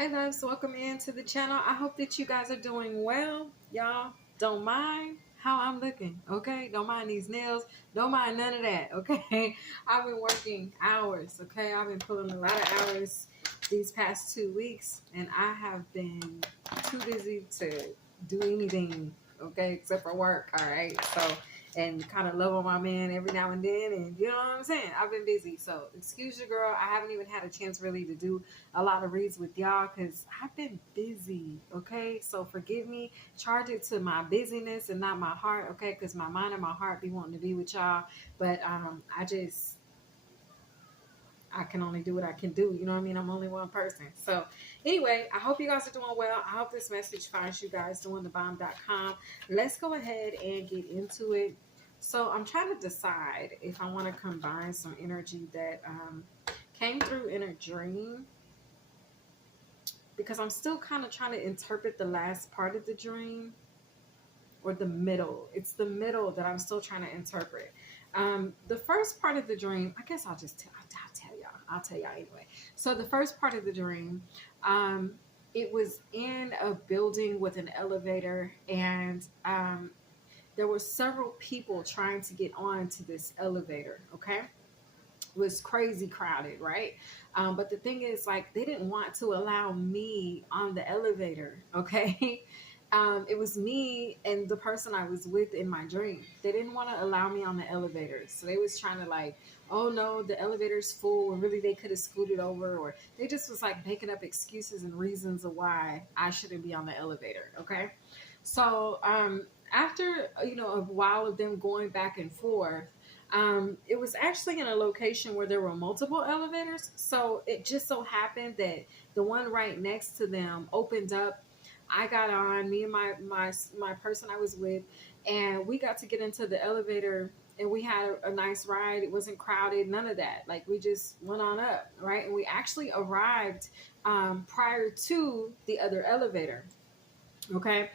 Hey loves, welcome into the channel. I hope that you guys are doing well. Y'all don't mind how I'm looking, okay? Don't mind these nails. Don't mind none of that, okay? I've been working hours, okay? I've been pulling a lot of hours these past 2 weeks, and I have been too busy to do anything, okay, except for work, all right? So, and kind of love on my man every now and then, and you know what I'm saying? I've been busy, so excuse your girl. I haven't even had a chance really to do a lot of reads with y'all because I've been busy, okay? So forgive me. Charge it to my busyness and not my heart, okay? Because my mind and my heart be wanting to be with y'all, but I can only do what I can do. You know what I mean? I'm only one person. So anyway, I hope you guys are doing well. I hope this message finds you guys doingthebomb.com. Let's go ahead and get into it. So I'm trying to decide if I want to combine some energy that came through in a dream, because I'm still kind of trying to interpret the last part of the dream, or the middle. It's the middle that I'm still trying to interpret. The first part of the dream, I guess I'll tell y'all. I'll tell y'all anyway. So the first part of the dream, it was in a building with an elevator, and there were several people trying to get on to this elevator. Okay. Was crazy crowded, right? But the thing is, like, they didn't want to allow me on the elevator, okay? It was me and the person I was with in my dream. They didn't want to allow me on the elevator. So they was trying to like, oh no, the elevator's full, and really they could have scooted over, or they just was like making up excuses and reasons of why I shouldn't be on the elevator, okay? So after, a while of them going back and forth, it was actually in a location where there were multiple elevators. So it just so happened that the one right next to them opened up. I got on, me and my person I was with, and we got to get into the elevator, and we had a nice ride. It wasn't crowded, none of that. Like, we just went on up, right? And we actually arrived prior to the other elevator. Okay.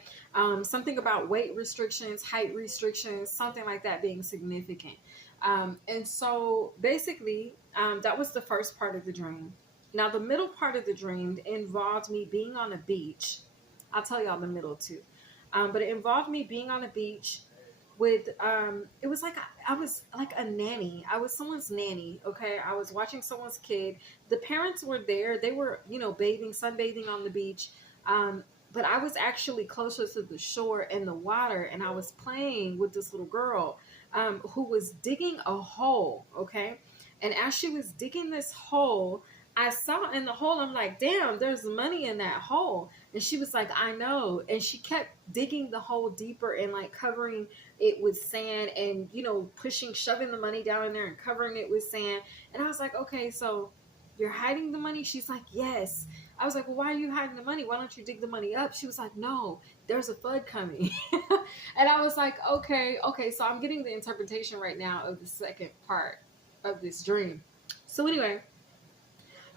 Something about weight restrictions, height restrictions, something like that being significant. And so basically, that was the first part of the dream. Now, the middle part of the dream involved me being on a beach. I'll tell y'all the middle too. But it involved me being on a beach with, it was like, I was like a nanny. I was someone's nanny. Okay. I was watching someone's kid. The parents were there. They were, bathing, sunbathing on the beach. But I was actually closer to the shore and the water, and I was playing with this little girl who was digging a hole, okay? And as she was digging this hole, I saw in the hole, I'm like, damn, there's money in that hole. And she was like, I know. And she kept digging the hole deeper and like covering it with sand and, shoving the money down in there and covering it with sand. And I was like, okay, so you're hiding the money? She's like, yes. I was like, well, why are you hiding the money? Why don't you dig the money up? She was like, no, there's a flood coming. And I was like, okay. So I'm getting the interpretation right now of the second part of this dream. So anyway,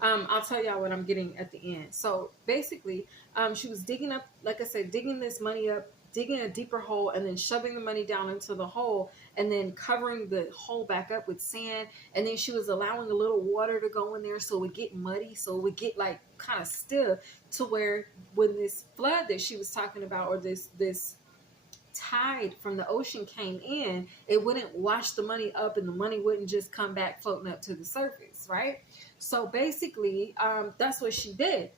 I'll tell y'all what I'm getting at the end. So basically, she was digging up, like I said, digging this money up, digging a deeper hole, and then shoving the money down into the hole, and then covering the hole back up with sand. And then she was allowing a little water to go in there so it would get muddy, so it would get like kind of stiff, to where when this flood that she was talking about, or this tide from the ocean came in, it wouldn't wash the money up, and the money wouldn't just come back floating up to the surface, right? So basically, that's what she did.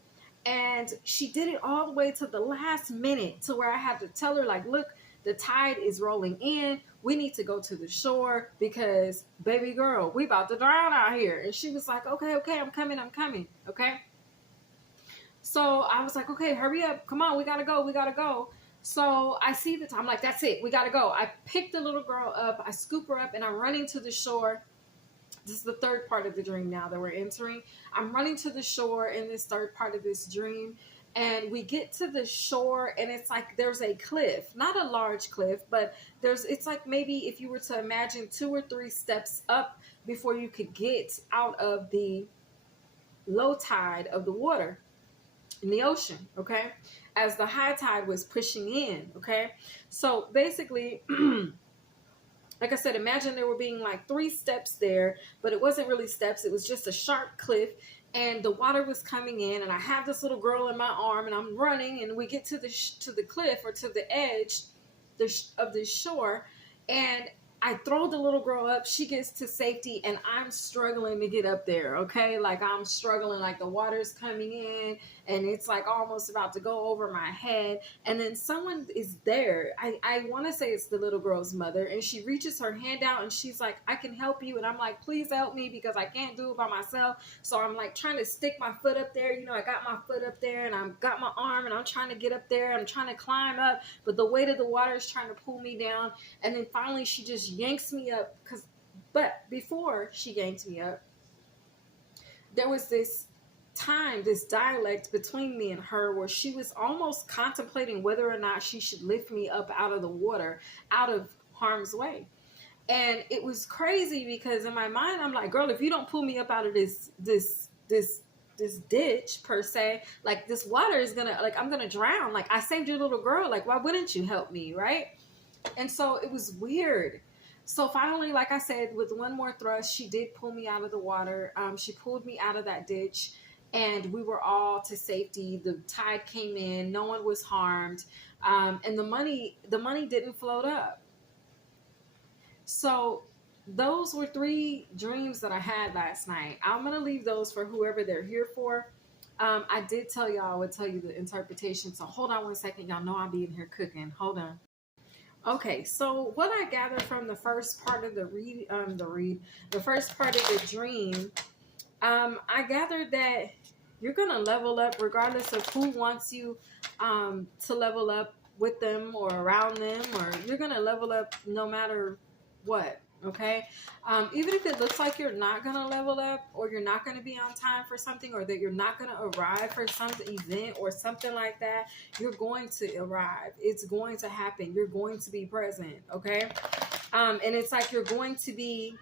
And she did it all the way to the last minute, to where I had to tell her, like, look, the tide is rolling in. We need to go to the shore because, baby girl, we about to drown out here. And she was like, okay, I'm coming. Okay. So I was like, okay, hurry up. Come on. We got to go. So I see the time. I'm like, that's it. We got to go. I picked the little girl up. I scoop her up, and I'm running to the shore. This is the third part of the dream now that we're entering. I'm running to the shore in this third part of this dream. And we get to the shore, and it's like there's a cliff, not a large cliff, but it's like maybe if you were to imagine 2 or 3 steps up before you could get out of the low tide of the water in the ocean, okay? As the high tide was pushing in, okay? So basically, like I said, imagine there were being like 3 steps there, but it wasn't really steps. It was just a sharp cliff. and the water was coming in, and I have this little girl in my arm, and I'm running, and we get to the cliff, or to the edge of the shore, and I throw the little girl up. She gets to safety, and I'm struggling to get up there. Okay, like I'm struggling, like the water's coming in, and it's like almost about to go over my head. And then someone is there. I want to say it's the little girl's mother, and she reaches her hand out, and she's like, "I can help you." And I'm like, "Please help me, because I can't do it by myself." So I'm like trying to stick my foot up there. You know, I got my foot up there, and I've got my arm, and I'm trying to get up there. I'm trying to climb up, but the weight of the water is trying to pull me down. And then finally she just yanks me up. But before she yanked me up, there was this dialect between me and her, where she was almost contemplating whether or not she should lift me up out of the water, out of harm's way. And it was crazy, because in my mind I'm like, "Girl, if you don't pull me up out of this ditch, per se, like this water is gonna, like, I'm gonna drown. Like, I saved your little girl. Like, why wouldn't you help me?" Right? And so it was weird. So finally, like I said, with one more thrust, she did pull me out of the water. She pulled me out of that ditch, and we were all to safety. The tide came in, no one was harmed, and the money didn't float up. So those were 3 dreams that I had last night. I'm gonna leave those for whoever they're here for. I did tell y'all I would tell you the interpretation. So hold on one second. Y'all know I'll be in here cooking. Hold on. Okay, so what I gathered from the first part of the first part of the dream, I gathered that you're gonna level up regardless of who wants you to level up with them or around them, or you're gonna level up no matter what. Okay, even if it looks like you're not gonna level up, or you're not gonna be on time for something, or that you're not gonna arrive for some event or something like that, you're going to arrive. It's going to happen. You're going to be present. Okay, and it's like you're going to be.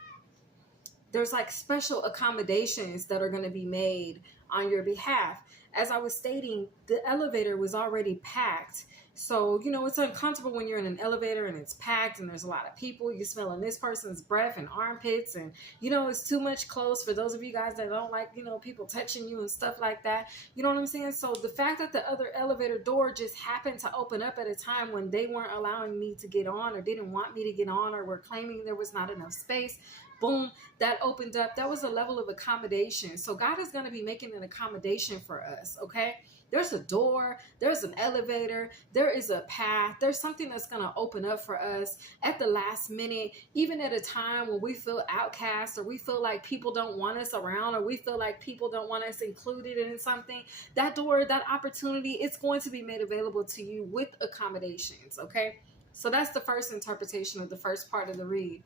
There's like special accommodations that are going to be made on your behalf. As I was stating, the elevator was already packed. So, you know, it's uncomfortable when you're in an elevator and it's packed and there's a lot of people. You're smelling this person's breath and armpits, and, you know, it's too much close for those of you guys that don't like, you know, people touching you and stuff like that. You know what I'm saying? So the fact that the other elevator door just happened to open up at a time when they weren't allowing me to get on, or didn't want me to get on, or were claiming there was not enough space, boom, that opened up. That was a level of accommodation. So God is going to be making an accommodation for us, okay? There's a door, there's an elevator, there is a path, there's something that's going to open up for us at the last minute, even at a time when we feel outcast, or we feel like people don't want us around, or we feel like people don't want us included in something. That door, that opportunity, it's going to be made available to you with accommodations, okay? So that's the first interpretation of the first part of the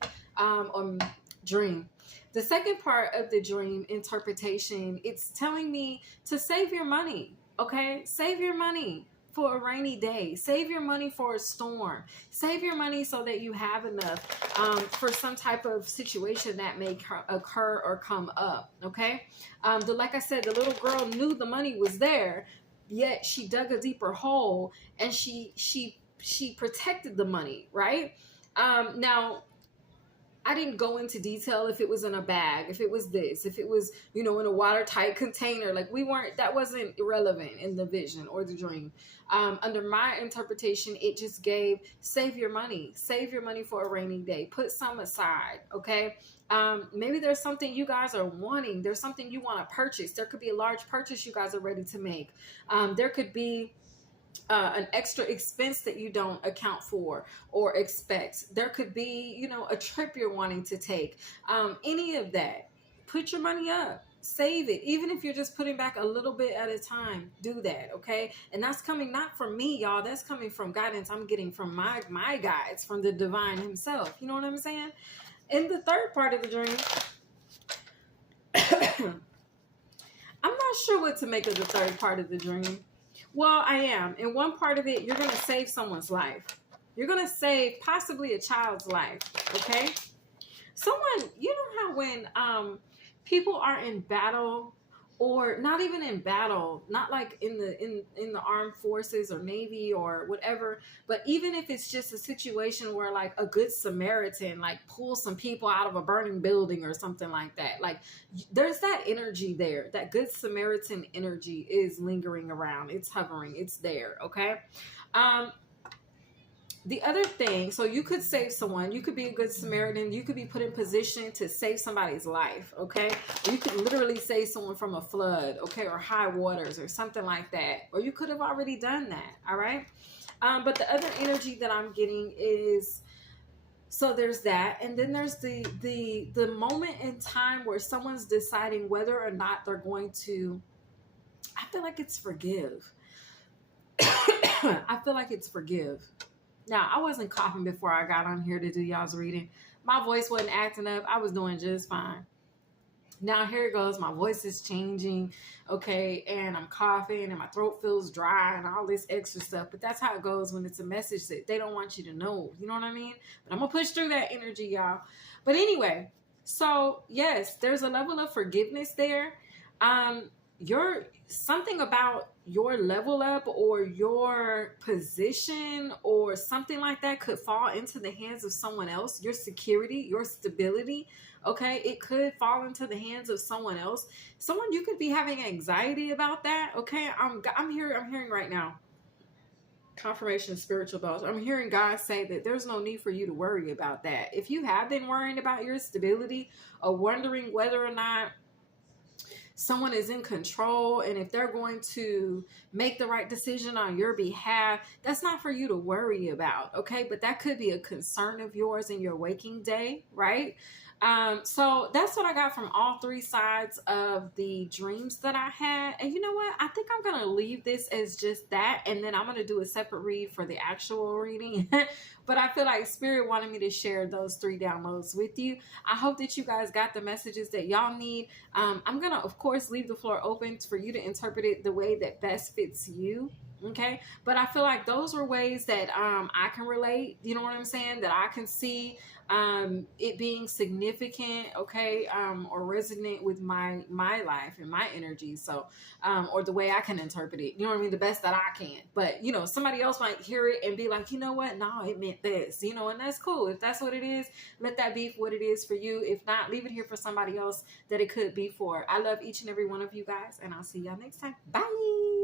dream. The second part of the dream interpretation, it's telling me to save your money. Okay, save your money for a rainy day. Save your money for a storm. Save your money so that you have enough for some type of situation that may occur or come up. Okay, like I said, the little girl knew the money was there, yet she dug a deeper hole, and she protected the money. Right now, I didn't go into detail if it was in a bag, if it was this, if it was, you know, in a watertight container. Like, that wasn't irrelevant in the vision or the dream. Under my interpretation, it just gave, save your money for a rainy day. Put some aside, okay? Maybe there's something you guys are wanting. There's something you want to purchase. There could be a large purchase you guys are ready to make. There could be an extra expense that you don't account for or expect. There could be, you know, a trip you're wanting to take. Any of that. Put your money up. Save it. Even if you're just putting back a little bit at a time, do that, okay? And that's coming not from me, y'all. That's coming from guidance I'm getting from my guides, from the divine himself. You know what I'm saying? In the third part of the dream, I'm not sure what to make of the third part of the dream. Well, I am. In one part of it, you're going to save someone's life. You're going to save possibly a child's life, okay? Someone, you know how when people are in battle, or not even in battle, not like in the armed forces or navy or whatever, but even if it's just a situation where like a good Samaritan like pulls some people out of a burning building or something like that, like there's that energy there. That good Samaritan energy is lingering around, it's hovering, it's there. Okay. um the other thing, so you could save someone, you could be a good Samaritan, you could be put in position to save somebody's life. Okay. You could literally save someone from a flood, okay, or high waters or something like that, or you could have already done that. All right. But the other energy that I'm getting is, so there's that, and then there's the moment in time where someone's deciding whether or not they're going to, I feel like it's forgive. I feel like it's forgive. Now, I wasn't coughing before I got on here to do y'all's reading. My voice wasn't acting up. I was doing just fine. Now, here it goes. My voice is changing, okay, and I'm coughing, and my throat feels dry, and all this extra stuff. But that's how it goes when it's a message that they don't want you to know. You know what I mean? But I'm going to push through that energy, y'all. But anyway, so, yes, there's a level of forgiveness there. Your something about your level up or your position or something like that could fall into the hands of someone else. Your security, your stability, okay, it could fall into the hands of someone else. Someone, you could be having anxiety about that. Okay, I'm hearing right now confirmation of spiritual thoughts. I'm hearing God say that there's no need for you to worry about that. If you have been worrying about your stability or wondering whether or not someone is in control and if they're going to make the right decision on your behalf, that's not for you to worry about. Okay. But that could be a concern of yours in your waking day, right? So that's what I got from all three sides of the dreams that I had. And you know what? I think I'm going to leave this as just that. And then I'm going to do a separate read for the actual reading. But I feel like Spirit wanted me to share those three downloads with you. I hope that you guys got the messages that y'all need. I'm going to, of course, leave the floor open for you to interpret it the way that best fits you. Okay. But I feel like those were ways that I can relate. You know what I'm saying? That I can see it being significant, okay, or resonant with my life and my energy. So, or the way I can interpret it, you know what I mean? The best that I can. But, you know, somebody else might hear it and be like, you know what? No, it meant this, you know, and that's cool. If that's what it is, let that be what it is for you. If not, leave it here for somebody else that it could be for. I love each and every one of you guys, and I'll see y'all next time. Bye.